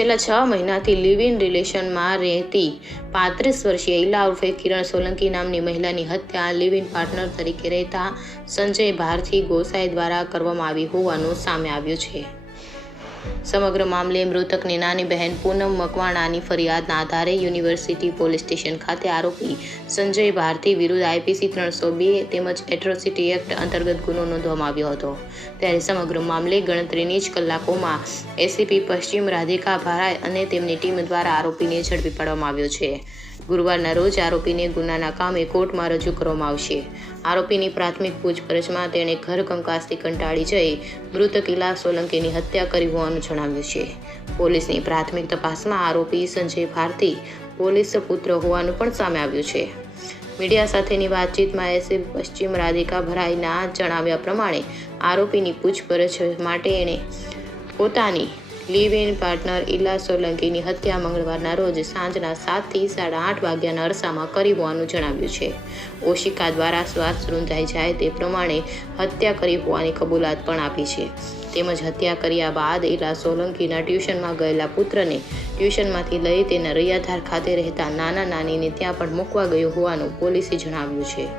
છેલ્લા 6 મહિનાથી live in રિલેશનમાં રહેતી 35 વર્ષીય ઇલા ઉર્ફે કિરણ સોલંકી નામની મહિલાની હત્યા લિવ ઇન પાર્ટનર તરીકે રહેતા સંજય ભારતી ગોસાઈ દ્વારા કરવામાં આવી હોવાનું સામે આવ્યું છે. સમગ્ર મામલે મૃતકની નાની બહેન પૂનમ મકવાણાની ફરિયાદના આધારે યુનિવર્સિટી પોલીસ સ્ટેશન ખાતે આરોપી સંજય ભારતી વિરુદ્ધ આઈપીસી 302 તેમજ એટ્રોસિટી એક્ટ અંતર્ગત ગુનો નોંધવામાં આવ્યો હતો. ત્યારે સમગ્ર મામલે ગણતરીની જ કલાકોમાં એસીપી પશ્ચિમ રાધિકા ભરાઈ અને તેમની ટીમ દ્વારા આરોપીને ઝડપી પાડવામાં આવ્યો છે. ગુરુવારના રોજ આરોપીને ગુનાના કામે કોર્ટમાં રજૂ કરવામાં આવશે. આરોપીની પ્રાથમિક પૂછપરછમાં તેણે ઘર કંકાસથી કંટાળી જઈ મૃતક ઇલા સોલંકીની હત્યા કરી હોવાનું જણાવ્યું છે. પોલીસની પ્રાથમિક તપાસમાં આરોપી સંજય ભારતી પોલીસ પુત્ર હોવાનું પણ સામે આવ્યું છે. મીડિયા સાથેની વાતચીતમાં એસીપી પશ્ચિમ રાધિકા ભરાઈના જણાવ્યા પ્રમાણે આરોપીની પૂછપરછ માટે એણે પોતાની લિવ ઇન પાર્ટનર ઇલા સોલંકીની હત્યા મંગળવારના રોજ સાંજના 7 થી 8:30 વાગ્યાના અરસામાં કરી હોવાનું જણાવ્યું છે. ઓશિકા દ્વારા શ્વાસ રૂંધાઈ જાય તે પ્રમાણે હત્યા કરી હોવાની કબૂલાત પણ આપી છે. તેમજ હત્યા કર્યા બાદ ઇલા સોલંકીના ટ્યુશનમાં ગયેલા પુત્રને ટ્યુશનમાંથી લઈ તેના રૈયાધાર ખાતે રહેતા નાના નાનીને ત્યાં પણ મૂકવા ગયો હોવાનું પોલીસે જણાવ્યું છે.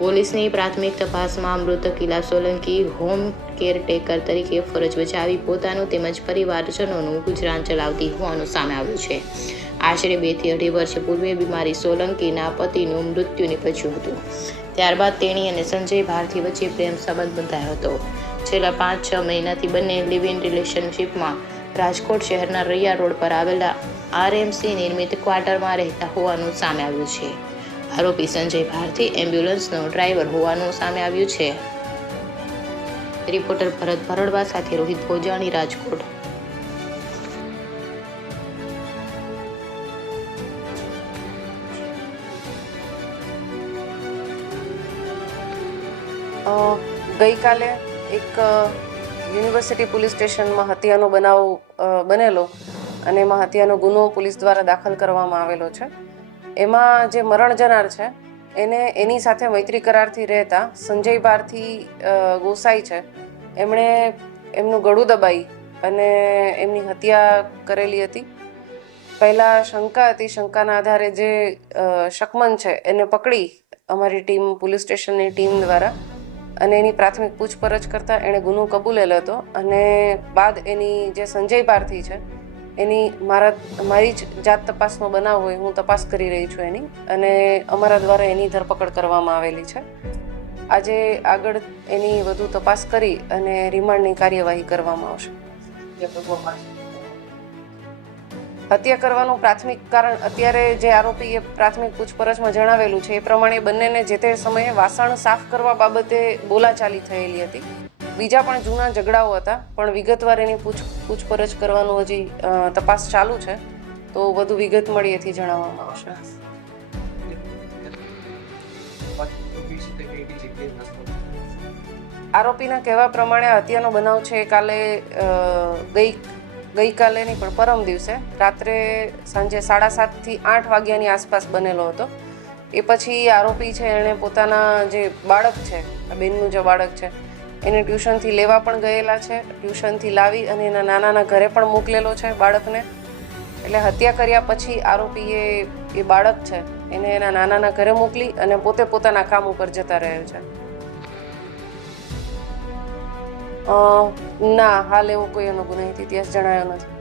પોલીસની પ્રાથમિક તપાસમાં મૃતક ઇલા સોલંકી હોમ કેરટેકર તરીકે ફરજ બજાવી પોતાનું તેમજ પરિવારજનોનું ગુજરાન ચલાવતી હોવાનું સામે આવ્યું છે. આશરે 2 થી 2.5 વર્ષ પૂર્વે બીમારી સોલંકીના પતિનું મૃત્યુ નીપજ્યું હતું. ત્યારબાદ તેણી અને સંજય ભારતી વચ્ચે પ્રેમ સંબંધ બંધાયો હતો. છેલ્લા 5-6 મહિનાથી બંને લિવ ઇન રિલેશનશિપમાં રાજકોટ શહેરના રૈયા રોડ પર આવેલા આરએમસી નિર્મિત ક્વાર્ટરમાં રહેતા હોવાનું સામે આવ્યું છે. આરોપી સંજય ભારતી એમ્બ્યુલન્સનો ડ્રાઈવર હોવાનું સામે આવ્યું છે. રિપોર્ટર ભરત ભરડવા સાથે રોહિત ભોજાણી, રાજકોટ. ગઈકાલે એક યુનિવર્સિટી પોલીસ સ્ટેશનમાં હત્યાનો બનાવ બનેલો અને એમાં હત્યાનો ગુનો પોલીસ દ્વારા દાખલ કરવામાં આવેલો છે. એમાં જે મરણ જનાર છે એને એની સાથે મૈત્રી કરારથી રહેતા સંજય ભારતી ગોસાઈ છે. એમણે એમનું ગળું દબાઈ અને એમની હત્યા કરેલી હતી. પહેલાં શંકા હતી, શંકાના આધારે જે શકમન છે એને પકડી અમારી ટીમ, પોલીસ સ્ટેશનની ટીમ દ્વારા, અને એની પ્રાથમિક પૂછપરછ કરતાં એણે ગુનો કબૂલેલો હતો. અને બાદ એની જે સંજય ભારતી છે એની મારી જ જાત તપાસનો બનાવ હોય, હું તપાસ કરી રહી છું એની, અને અમારા દ્વારા એની ધરપકડ કરવામાં આવેલી છે. આજે આગળ એની વધુ તપાસ કરી અને રિમાન્ડની કાર્યવાહી કરવામાં આવશે. હત્યા કરવાનું પ્રાથમિક કારણ અત્યારે જે આરોપીએ પ્રાથમિક પૂછપરછમાં જણાવેલું છે એ પ્રમાણે બંનેને જે તે સમયે વાસણ સાફ કરવા બાબતે બોલાચાલી થયેલી હતી. બીજા પણ જૂના ઝઘડાઓ હતા, પણ વિગતવાર એની પૂછપરછ કરવાનું હજી તપાસ ચાલુ છે. તો વધુ વિગત મળી એથી જણાવવામાં આવશે. આરોપીના કહેવા પ્રમાણે હત્યાનો બનાવ છે કાલે ગઈકાલે નહીં પણ પરમ દિવસે રાત્રે સાંજે 7:30 થી 8 વાગ્યાની આસપાસ બનેલો હતો. એ પછી આરોપી છે એણે પોતાના જે બાળક છે, બેનનું જે બાળક છે એને ટ્યુશનથી લેવા પણ ગયેલા છે. ટ્યુશનથી લાવી અને એના નાનાના ઘરે પણ મોકલેલો છે બાળકને. એટલે હત્યા કર્યા પછી આરોપીએ એ બાળક છે એને એના નાનાના ઘરે મોકલી અને પોતે પોતાના કામ ઉપર જતા રહ્યો છે. ના, હાલ એવો કોઈ એનો ગુનાહિત ઇતિહાસ જણાયો નથી.